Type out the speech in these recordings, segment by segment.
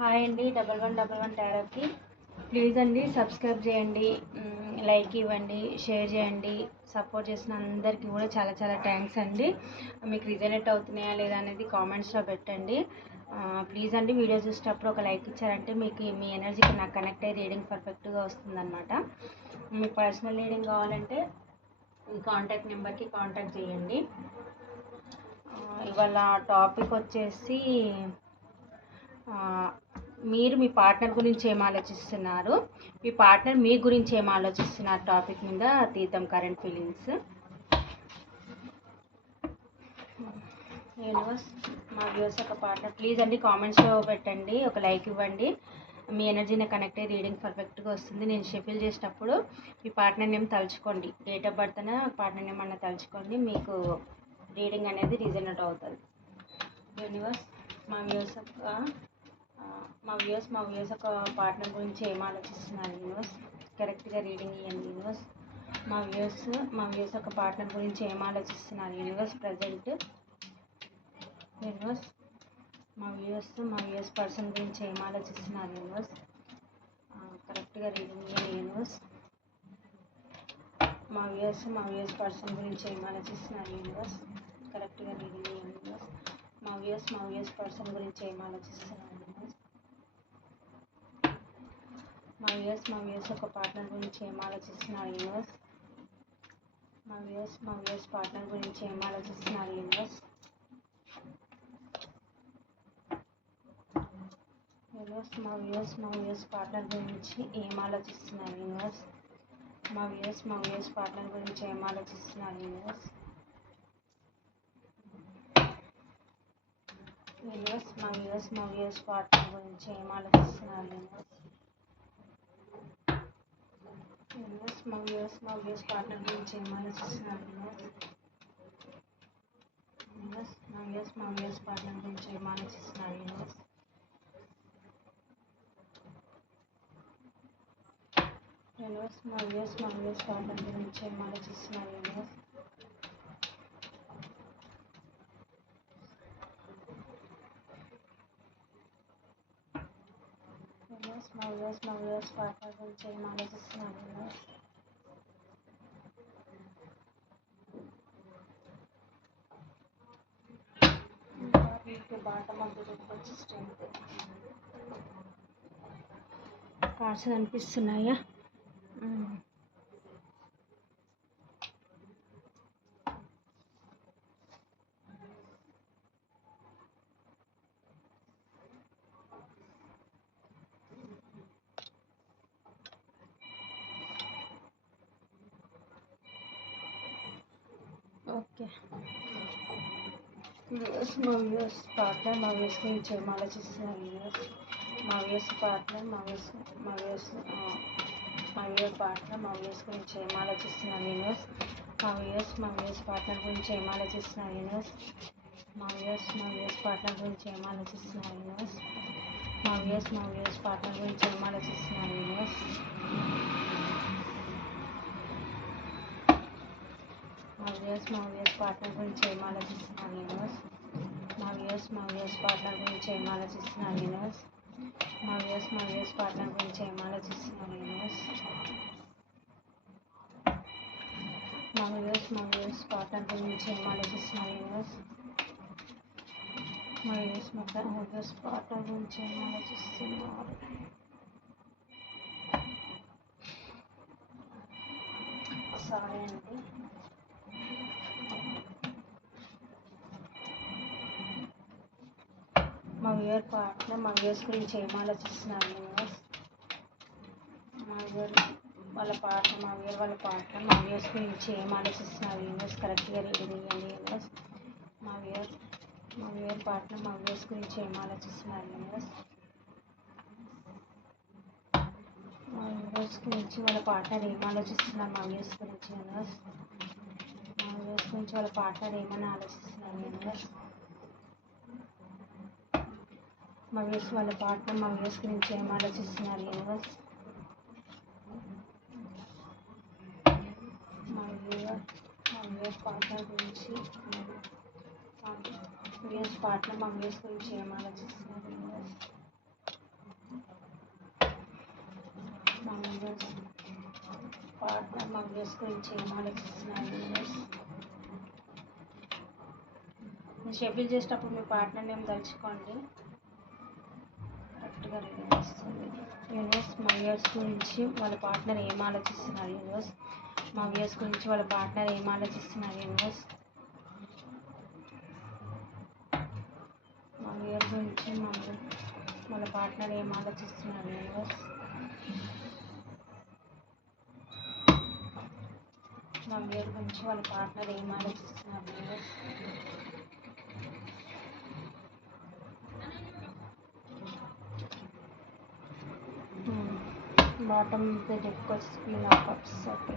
Hi అండి. 1111 టారోకి please అండి subscribe చేయండి, లైక్ ఇవ్వండి, షేర్ చేయండి. సపోర్ట్ చేసిన అందరికీ కూడా చాలా చాలా థ్యాంక్స్ అండి. మీకు రిజనేట్ అవుతున్నాయా లేదా అనేది కామెంట్స్లో పెట్టండి. ప్లీజ్ అండి, వీడియో చూసేటప్పుడు ఒక లైక్ ఇచ్చారంటే మీకు మీ ఎనర్జీకి నాకు కనెక్ట్ అయ్యి రీడింగ్ పర్ఫెక్ట్గా వస్తుందన్నమాట. మీకు పర్సనల్ రీడింగ్ కావాలంటే ఈ కాంటాక్ట్ నెంబర్కి కాంటాక్ట్ చేయండి. ఇవాళ టాపిక్ వచ్చేసి మీరు మీ పార్ట్నర్ గురించి ఏం ఆలోచిస్తున్నారు, మీ పార్ట్నర్ మీ గురించి ఏం ఆలోచిస్తున్నారు టాపిక్ మీద తీద్దాం కరెంట్ ఫీలింగ్స్. యూనివర్స్, మా వ్యూస్ ఒక పార్ట్నర్ ప్లీజ్ అండి కామెంట్స్లో పెట్టండి, ఒక లైక్ ఇవ్వండి. మీ ఎనర్జీని కనెక్ట్ అయ్యి రీడింగ్ పర్ఫెక్ట్గా వస్తుంది. నేను షెఫిల్ చేసేటప్పుడు మీ పార్ట్నర్ నేమ్ తలుచుకోండి, డేట్ ఆఫ్ బర్త్ అయినా పార్ట్నర్ నేమ్ అన్న తలుచుకోండి, మీకు రీడింగ్ అనేది రీజనరేట్ అవుతుంది. యూనివర్స్, మా వ్యూస్ ఒక పార్ట్నర్ గురించి ఏం ఆలోచిస్తున్నారు యూనివర్స్, కరెక్ట్గా రీడింగ్ ఇవ్వండి యూనివర్స్. మా వ్యూస్ ఒక పార్ట్నర్ గురించి ఏం ఆలోచిస్తున్నారు యూనివర్స్ ప్రజెంట్. యూనివర్స్, మా వ్యూస్ పర్సన్ గురించి ఏం ఆలోచిస్తున్నారు యూనివర్స్, కరెక్ట్గా రీడింగ్ ఇవ్వండి యూనివర్స్. మా వ్యూస్ పర్సన్ గురించి ఏం ఆలోచిస్తున్నారు యూనివర్స్, కరెక్ట్గా రీడింగ్ ఇవ్వండి యూనివర్స్. మా వ్యూస్ పర్సన్ గురించి ఏం ఆలోచిస్తున్నారు యూనివర్స్. మా వ్యూస్ ఒక పార్ట్నర్ గురించి ఏం ఆలోచిస్తున్నారు యూనివర్స్. మా వ్యూస్ పార్ట్నర్ గురించి ఏం ఆలోచిస్తున్నారు యూనివర్స్. మా వ్యూస్ పార్ట్నర్ గురించి ఏం ఆలోచిస్తున్నారు యూనివర్స్. మా వ్యూస్ పార్ట్నర్ గురించి ఏం ఆలోచిస్తున్నారు యూనివర్స్. మా వ్యూస్ పార్ట్నర్ గురించి ఏం ఆలోచిస్తున్నారు యూనివర్స్. మా వ్యూస్ పార్ట్నర్ గురించి ఏం ఆలోచిస్తున్నారు యూనివర్స్. మా వ్యూస్ పార్ట్నర్ గురించి ఏం ఆలోచిస్తున్నారు యూనివర్స్. మా వ్యూస్ పార్ట్నర్ గురించి ఏం ఆలోచిస్తున్నారు యూనివర్స్. మా వ్యూస్ పార్ట్నర్ గురించి ఏం ఆలోచిస్తున్నారు universe. Bottom of the deck వచ్చి స్ట్రెంగ్త్ కార్డ్స్ కనిపిస్తున్నాయా. ఓకే, మా వ్యూస్ పార్ట్నర్ మా వ్యూస్ గురించి ఏం ఆలోచిస్తున్నారు యూనివర్స్. మా వ్యూస్ పార్ట్నర్ మా వ్యూస్ పార్ట్నర్ మా వ్యూస్ గురించి ఏం ఆలోచిస్తున్నారు యూనివర్స్. మా వ్యూస్ పార్ట్నర్ గురించి ఏం ఆలోచిస్తున్నారు యూనివర్స్. మా వ్యూస్ పార్ట్నర్ గురించి ఏం ఆలోచిస్తున్నారు యూనివర్స్. మా వ్యూస్ పార్ట్నర్ గురించి ఏం ఆలోచిస్తున్నారు యూనివర్స్. మా వ్యూస్ పార్ట్నర్ గురించి ఏం ఆలోచిస్తున్నారు యూనివర్స్. మా వ్యూస్ పార్ట్నర్ గురించి ఏం ఆలోచిస్తున్నారు యూనివర్స్. మా వ్యూస్ పార్ట్నర్ గురించి ఏం ఆలోచిస్తున్నారు యూనివర్స్. మా వ్యూస్ పార్ట్నర్ గురించి ఏం ఆలోచిస్తున్నారు యూనివర్స్. మా వ్యూస్ పార్ట్నర్ గురించి ఏం ఆలోచిస్తున్నారు. సారీ అండి. మా వ్యూయర్ పార్ట్నర్ మా వ్యూస్ గురించి ఏం ఆలోచిస్తున్నారు యూనివర్స్. మా వ్యూయర్ వాళ్ళ పార్ట్నర్ మా వ్యూస్ గురించి ఏం ఆలోచిస్తున్నారు యూనివర్స్, కరెక్ట్గా రీడింగ్ ఇవ్వండి యూనివర్స్. మా వ్యూయర్ పార్ట్నర్ మా వ్యూస్ గురించి ఏం ఆలోచిస్తున్నారు యూనివర్స్. మా వ్యూస్ గురించి వాళ్ళ పార్ట్నర్ ఏం ఆలోచిస్తున్నారు మా వ్యూస్ గురించి యూనివర్స్. మా వ్యూస్ గురించి వాళ్ళ పార్ట్నర్ ఏమని ఆలోచిస్తున్నారు యూనివర్స్. మా వ్యూస్ వాళ్ళ పార్ట్నర్ మా వ్యూస్ గురించి ఏం ఆలోచిస్తున్నారు యూనివర్స్. మా వ్యూస్ పార్ట్నర్ గురించి వ్యూస్ పార్ట్నర్ మా వ్యూస్ గురించి ఏం ఆలోచిస్తున్నారు యూనివర్స్. మా వ్యూస్ గురించి ఏం ఆలోచిస్తున్నారు యూనివర్స్? మీరు షెడ్యూల్ చేసేటప్పుడు మీ పార్ట్నర్ నేమ్ తలుచుకోండి, కరెక్ట్గా రీడింగ్ వస్తుంది. యూనివర్స్ మా వ్యూస్ గురించి వాళ్ళ పార్ట్నర్ ఏం ఆలోచిస్తున్నారు యూనివర్స్? మా వ్యూస్ గురించి వాళ్ళ పార్ట్నర్ ఏం ఆలోచిస్తున్నారు యూనివర్స్? మా వ్యూస్ గురించి వాళ్ళ పార్ట్నర్ ఏం ఆలోచిస్తున్నారు యూనివర్స్? మా వ్యూస్ గురించి వాళ్ళ పార్ట్నర్ ఏం ఆలోచిస్తున్నారు యూనివర్స్? బాటమ్ ద డెక్ వచ్చి queen of cups. Okay,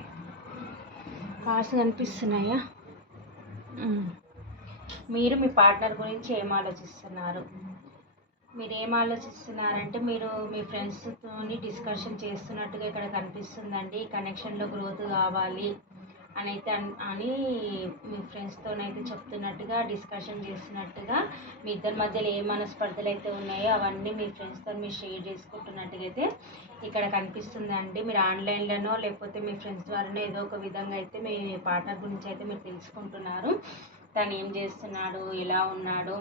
cards కనిపిస్తున్నాయా? మీరు మీ పార్ట్నర్ గురించి ఏం ఆలోచిస్తున్నారు? మీరు ఏం ఆలోచిస్తున్నారంటే మీరు మీ ఫ్రెండ్స్తో డిస్కషన్ చేస్తున్నట్టుగా ఇక్కడ కనిపిస్తుందండి. కనెక్షన్లో గ్రోత్ కావాలి అని మీ ఫ్రెండ్స్తోనైతే చెప్తున్నట్టుగా, డిస్కషన్ చేస్తున్నట్టుగా, మీ ఇద్దరి మధ్యలో ఏ మనస్పర్ధలు అయితే ఉన్నాయో అవన్నీ మీ ఫ్రెండ్స్తో మీరు షేర్ చేసుకుంటున్నట్టుగా అయితే ఇక్కడ కనిపిస్తుందండి. మీరు ఆన్లైన్లోనో లేకపోతే మీ ఫ్రెండ్స్ ద్వారానో ఏదో ఒక విధంగా అయితే మీ పార్ట్నర్ గురించి అయితే మీరు తెలుసుకుంటున్నారు. తను ఏం చేస్తున్నాడు, ఎలా ఉన్నాడు,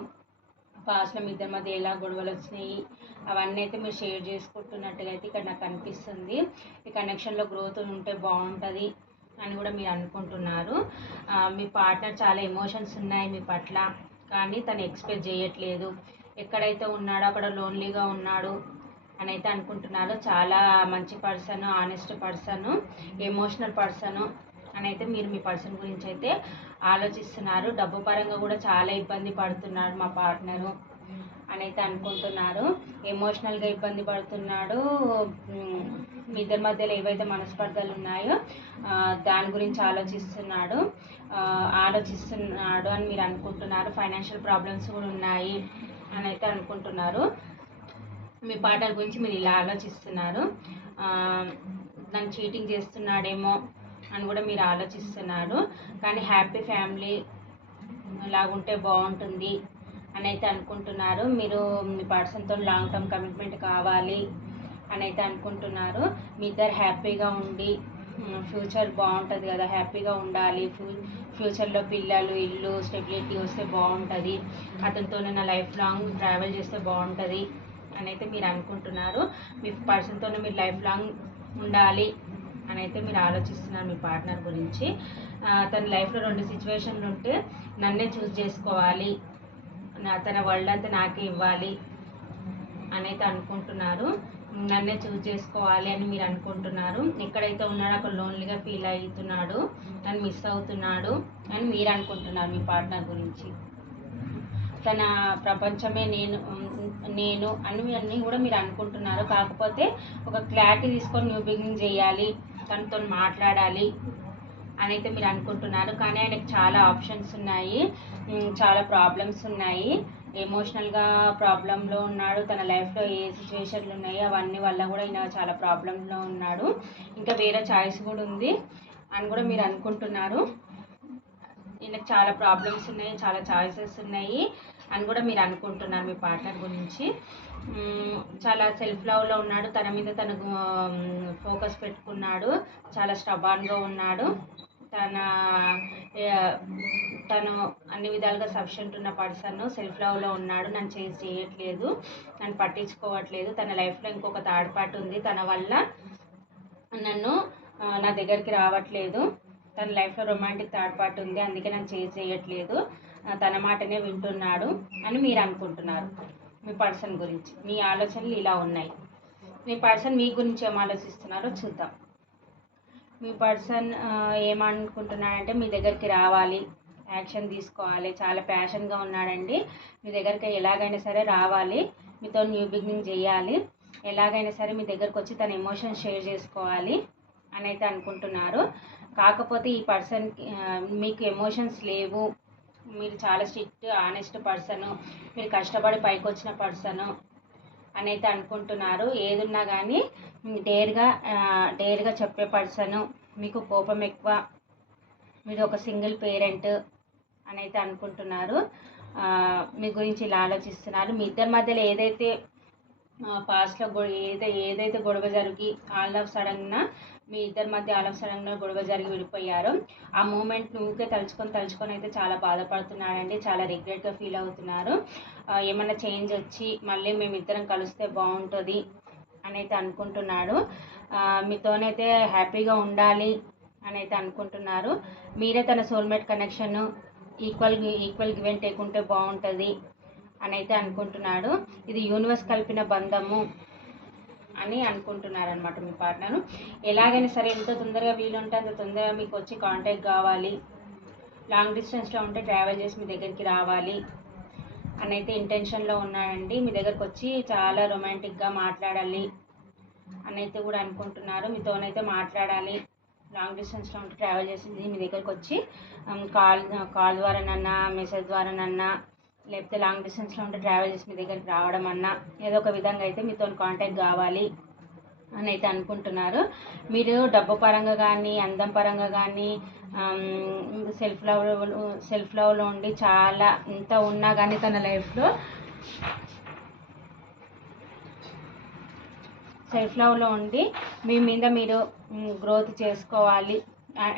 పాస్ట్లో మీ ఇద్దరి మధ్య ఎలా గొడవలు వచ్చినాయి, అవన్నీ అయితే మీరు షేర్ చేసుకుంటున్నట్టుగా అయితే ఇక్కడ నాకు అనిపిస్తుంది. ఈ కనెక్షన్లో గ్రోత్ ఉంటే బాగుంటుంది అని కూడా మీరు అనుకుంటున్నారు. మీ పార్ట్నర్ చాలా ఎమోషన్స్ ఉన్నాయి మీ పట్ల, కానీ తను ఎక్స్పెక్ట్ చేయట్లేదు. ఎక్కడైతే ఉన్నాడో అక్కడ లోన్లీగా ఉన్నాడు అని అయితే అనుకుంటున్నారు. చాలా మంచి person, honest person, emotional person అని అయితే మీరు మీ పర్సన్ గురించి అయితే ఆలోచిస్తున్నారు. డబ్బు పరంగా కూడా చాలా ఇబ్బంది పడుతున్నాడు మా పార్ట్నరు అని అయితే అనుకుంటున్నారు. ఎమోషనల్గా ఇబ్బంది పడుతున్నాడు. మీ ఇద్దరి మధ్యలో ఏవైతే మనస్పర్ధలు ఉన్నాయో దాని గురించి ఆలోచిస్తున్నాడు అని మీరు అనుకుంటున్నారు. ఫైనాన్షియల్ ప్రాబ్లమ్స్ కూడా ఉన్నాయి అని అయితే అనుకుంటున్నారు. మీ పార్ట్నర్ గురించి మీరు ఇలా ఆలోచిస్తున్నారు. నన్ను చీటింగ్ చేస్తున్నాడేమో అని కూడా మీరు ఆలోచిస్తున్నారు. కానీ హ్యాపీ ఫ్యామిలీ లాగుంటే బాగుంటుంది అని అయితే అనుకుంటున్నారు. మీరు మీ పర్సన్తో లాంగ్ టర్మ్ కమిట్మెంట్ కావాలి అని అయితే అనుకుంటున్నారు. మీ ఇద్దరు హ్యాపీగా ఉండి ఫ్యూచర్ బాగుంటుంది కదా, హ్యాపీగా ఉండాలి, ఫ్యూచర్లో పిల్లలు, ఇల్లు, స్టెబిలిటీ వస్తే బాగుంటుంది, అతనితో నా లైఫ్ లాంగ్ ట్రావెల్ చేస్తే బాగుంటుంది అని అయితే మీరు అనుకుంటున్నారు. మీ పర్సన్తోనే మీరు లైఫ్ లాంగ్ ఉండాలి అని అయితే మీరు ఆలోచిస్తున్నారు మీ పార్ట్నర్ గురించి. తన లైఫ్లో 2 సిచ్యువేషన్లు ఉంటే నన్నే చూస్ చేసుకోవాలి, తన వరల్డ్ అంతా నాకే ఇవ్వాలి అని అయితే అనుకుంటున్నారు. నన్నే చూస్ చేసుకోవాలి అని మీరు అనుకుంటున్నారు. ఎక్కడైతే ఉన్నాడో అక్కడ లోన్లీగా ఫీల్ అవుతున్నాడు, నన్ను మిస్ అవుతున్నాడు అని మీరు అనుకుంటున్నారు మీ పార్ట్నర్ గురించి. తన ప్రపంచమే నేను అన్నీ కూడా మీరు అనుకుంటున్నారు. కాకపోతే ఒక క్లారిటీ తీసుకొని న్యూ బిగినింగ్ చేయాలి, తనతో మాట్లాడాలి అని అయితే మీరు అనుకుంటున్నారు. కానీ ఆయనకు చాలా ఆప్షన్స్ ఉన్నాయి, చాలా ప్రాబ్లమ్స్ ఉన్నాయి. ఎమోషనల్గా ప్రాబ్లంలో ఉన్నాడు. తన లైఫ్లో ఏ సిచ్యువేషన్లు ఉన్నాయో అవన్నీ వల్ల కూడా ఈయన చాలా ప్రాబ్లంలో ఉన్నాడు. ఇంకా వేరే చాయిస్ కూడా ఉంది అని కూడా మీరు అనుకుంటున్నారు. ఈయనకు చాలా ప్రాబ్లమ్స్ ఉన్నాయి, చాలా చాయిసెస్ ఉన్నాయి అని కూడా మీరు అనుకుంటున్నారు మీ పార్ట్నర్ గురించి. చాలా సెల్ఫ్ లవ్లో ఉన్నాడు, తన మీద తనకు ఫోకస్ పెట్టుకున్నాడు, చాలా స్టబాన్గా ఉన్నాడు. తను అన్ని విధాలుగా సఫిషియెంట్ ఉన్న పర్సన్, సెల్ఫ్ లవ్లో ఉన్నాడు. నన్ను చేయట్లేదు, నన్ను పట్టించుకోవట్లేదు. తన లైఫ్లో ఇంకొక థర్డ్ పార్టీ ఉంది, తన వల్ల నా దగ్గరికి రావట్లేదు. తన లైఫ్లో రొమాంటిక్ థర్డ్ పార్టీ ఉంది, అందుకే నన్ను చేయట్లేదు, తన మాటనే వింటున్నాడు అని మీరు అనుకుంటున్నారు మీ పర్సన్ గురించి. మీ ఆలోచనలు ఇలా ఉన్నాయి. మీ పర్సన్ మీ గురించి ఏం ఆలోచిస్తున్నారో చూద్దాం. మీ పర్సన్ ఏమనుకుంటున్నాడంటే మీ దగ్గరికి రావాలి, యాక్షన్ తీసుకోవాలి, చాలా ప్యాషన్గా ఉన్నాడండి. మీ దగ్గరికి ఎలాగైనా సరే రావాలి, మీతో న్యూ బిగినింగ్ చేయాలి, ఎలాగైనా సరే మీ దగ్గరకు వచ్చి తన ఎమోషన్ షేర్ చేసుకోవాలి అని అయితే అనుకుంటున్నారు. కాకపోతే ఈ పర్సన్ మీకు ఎమోషన్స్ లేవు, మీరు చాలా స్ట్రిక్ట్ ఆనెస్ట్ పర్సను, మీరు కష్టపడి పైకి వచ్చిన పర్సను అని అయితే అనుకుంటున్నారు. ఏదున్నా కానీ డేర్గా చెప్పే పర్సను, మీకు కోపం ఎక్కువ, మీరు ఒక సింగిల్ పేరెంట్ అని అయితే అనుకుంటున్నారు. మీ గురించి ఇలా ఆలోచిస్తున్నారు. మీ ఇద్దరి మధ్యలో ఏదైతే పాస్ట్లో ఏదైతే గొడవ జరిగి ఆల్ ఆఫ్ సడన్గా మీ ఇద్దరి మధ్య ఆల్ ఆఫ్ సడన్గా గొడవ జరిగి విడిపోయారో ఆ మూమెంట్ ఊరికే తలుచుకొని అయితే చాలా బాధపడుతున్నాడండి. చాలా రిగ్రెట్గా ఫీల్ అవుతున్నారు. ఏమన్నా చేంజ్ వచ్చి మళ్ళీ మేమిద్దరం కలిస్తే బాగుంటుంది అని అయితే అనుకుంటున్నాడు. మీతోనైతే హ్యాపీగా ఉండాలి అని అయితే అనుకుంటున్నారు. మీరే తన soulmate connection equal give and take ఉంటే బాగుంటుంది అని అయితే అనుకుంటున్నాడు. ఇది యూనివర్స్ కలిపిన బంధము అని అనుకుంటున్నారనమాట మీ పార్ట్నరు. ఎలాగైనా సరే ఎంత తొందరగా వీలుంటే అంత తొందరగా మీకు వచ్చి కాంటాక్ట్ కావాలి, లాంగ్ డిస్టెన్స్లో ఉంటే ట్రావెల్ చేసి మీ దగ్గరికి రావాలి అని అయితే ఇంటెన్షన్లో ఉన్నాడండి. మీ దగ్గరకు వచ్చి చాలా రొమాంటిక్గా మాట్లాడాలి అని అయితే కూడా అనుకుంటున్నారు. మీతోనైతే మాట్లాడాలి, లాంగ్ డిస్టెన్స్లో ఉంటే ట్రావెల్ చేసింది మీ దగ్గరకు వచ్చి కాల్ ద్వారానన్నా మెసేజ్ ద్వారానన్నా లేకపోతే లాంగ్ డిస్టెన్స్లో ఉంటే ట్రావెల్ చేసి మీ దగ్గరికి రావడం అన్నా ఏదో ఒక విధంగా అయితే మీతో కాంటాక్ట్ కావాలి అని అయితే అనుకుంటున్నారు. మీరు డబ్బు పరంగా కానీ అందం పరంగా కానీ సెల్ఫ్ లవ్లో ఉండి చాలా ఇంత ఉన్నా కానీ తన లైఫ్లో సెల్ఫ్ లవ్లో ఉండి మీ మీద మీరు గ్రోత్ చేసుకోవాలి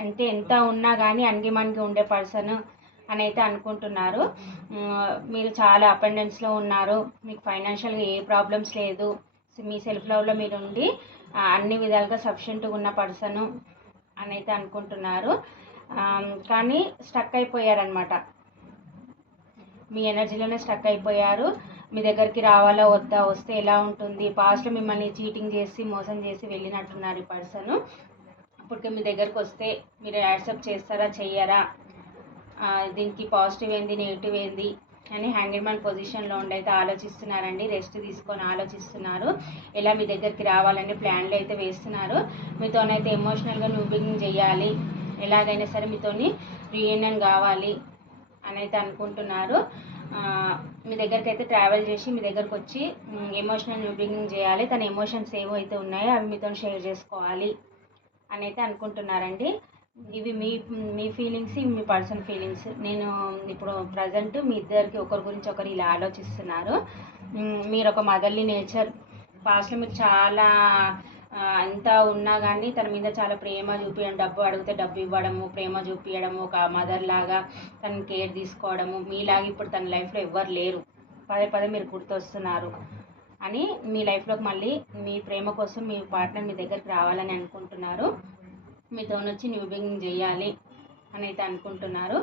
అంటే ఎంత ఉన్నా కానీ అంగిమణిగి ఉండే పర్సన్ అని అయితే అనుకుంటున్నారు. మీరు చాలా అప్ అండ్ డౌన్స్లో ఉన్నారు, మీకు ఫైనాన్షియల్గా ఏ ప్రాబ్లమ్స్ లేదు, మీ సెల్ఫ్ లవ్లో మీరు ఉండి అన్ని విధాలుగా సఫిషియెంట్గా ఉన్న పర్సను అని అయితే అనుకుంటున్నారు. కానీ స్టక్ అయిపోయారనమాట, మీ ఎనర్జీలోనే స్టక్ అయిపోయారు. మీ దగ్గరికి రావాలా వద్దా, వస్తే ఎలా ఉంటుంది, పాస్ట్లో మిమ్మల్ని చీటింగ్ చేసి మోసం చేసి వెళ్ళినట్టున్నారు ఈ పర్సన్. అప్పటికే మీ దగ్గరకు వస్తే మీరు యాక్సెప్ట్ చేస్తారా చెయ్యరా, దీనికి పాజిటివ్ ఏంది నెగిటివ్ ఏంది అని హ్యాంగిల్మ్యాన్ పొజిషన్లో ఉండి అయితే ఆలోచిస్తున్నారండి. రెస్ట్ తీసుకొని ఆలోచిస్తున్నారు, ఎలా మీ దగ్గరికి రావాలని ప్లాన్లు అయితే వేస్తున్నారు. మీతోనైతే ఎమోషనల్గా న్యూబింగ్ చేయాలి, ఎలాగైనా సరే మీతోని రీయూనియన్ కావాలి అని అయితే అనుకుంటున్నారు. మీ దగ్గరికి అయితే ట్రావెల్ చేసి మీ దగ్గరకు వచ్చి ఎమోషనల్ న్యూబింగ్ చేయాలి, తన ఎమోషన్స్ ఏవో అయితే ఉన్నాయో అవి మీతో షేర్ చేసుకోవాలి అని అయితే అనుకుంటున్నారండి. ఇవి మీ ఫీలింగ్స్, ఇవి మీ పర్సన్ ఫీలింగ్స్. నేను ఇప్పుడు ప్రజెంట్ మీ ఇద్దరికి ఒకరి గురించి ఒకరు ఇలా ఆలోచిస్తున్నారు. మీరు ఒక మదర్లీ నేచర్, పాస్ట్లో మీకు చాలా ఎంత ఉన్నా కానీ తన మీద చాలా ప్రేమ చూపించడం, డబ్బు అడిగితే డబ్బు ఇవ్వడము, ప్రేమ చూపించడము, ఒక మదర్ లాగా తనని కేర్ తీసుకోవడము. మీలాగా ఇప్పుడు తన లైఫ్లో ఎవ్వరు లేరు, పదే మీరు గుర్తొస్తున్నారు అని మీ లైఫ్లోకి మళ్ళీ మీ ప్రేమ కోసం మీ పార్ట్నర్ మీ దగ్గరికి రావాలని అనుకుంటున్నారు. మీతో వచ్చి న్యూ బిగినింగ్ చేయాలి అని అయితే అనుకుంటున్నారు.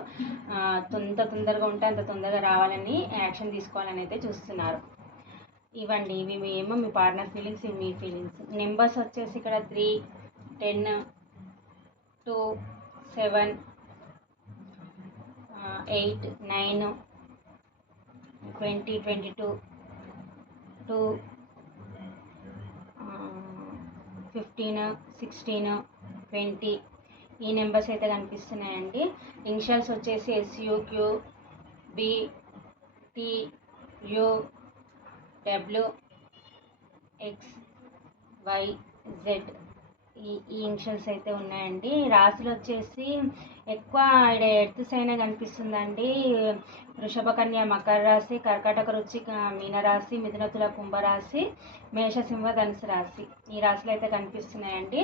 తొందరగా ఉంటే అంత తొందరగా రావాలని యాక్షన్ తీసుకోవాలని అయితే చూస్తున్నారు. ఇవ్వండి, ఇవి ఏమో మీ పార్ట్నర్ ఫీలింగ్స్, ఇవి మీ ఫీలింగ్స్. నెంబర్స్ వచ్చేసి ఇక్కడ 3, 10, 2, 7, 8, 9, 20, 22, 2, 15, 16, 20 ఈ నెంబర్స్ అయితే కనిపిస్తున్నాయండి. ఇనిషియల్స్ వచ్చేసి SUQ, B, T, U, W, X, Y, Z ఈ ఇనిషియల్స్ అయితే ఉన్నాయండి. రాశులు వచ్చేసి ఎక్కువ ఇక్కడ ఎర్త్ సైన్ కనిపిస్తుందండి. వృషభ కన్య మకర రాశి, కర్కాటక వృశ్చిక మీనరాశి, మిథున తుల కుంభరాశి, మేష సింహ ధనుసు రాశి ఈ రాశులు అయితే కనిపిస్తున్నాయండి.